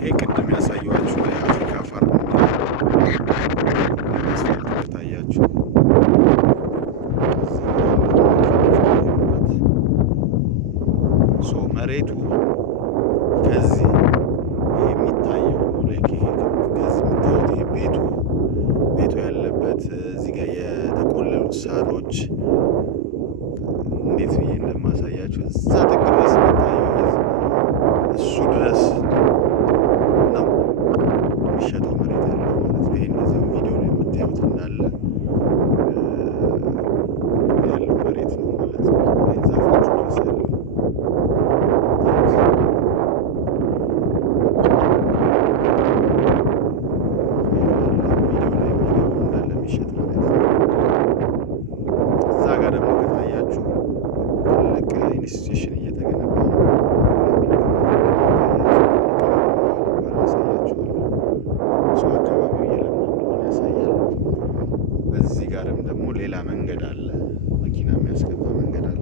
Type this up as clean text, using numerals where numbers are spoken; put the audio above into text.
ይሄ ቅድም ያሳየኋችሁ የአፍሪካ ፋርም አስፋልት ከታያችሁ መሬቱ ከዚህ የሚታየው ከዚህ የምታዩት ይሄ ቤቱ ያለበት እዚህ ጋር የተቆለሉት ሳሮች እንዴት ብዬ እንደማሳያችሁ እዛ ጥግ ድረስ የሚታየው እሱ ድረስ ነው የሚሸጠው መሬት ያለው ማለት ነው። ይሄ እነዚህ ቪዲዮ ላይ የምታዩት እንዳለ ያለው መሬት ነው ማለት ነው። ይሄ ዛፎቹ ድረስ ያለው ኢንስቲትዩሽን እየተገነባ ነው። ሰው አካባቢው እየለማ እንደሆነ ያሳያል። በዚህ ጋርም ደግሞ ሌላ መንገድ አለ፣ መኪና የሚያስገባ መንገድ አለ።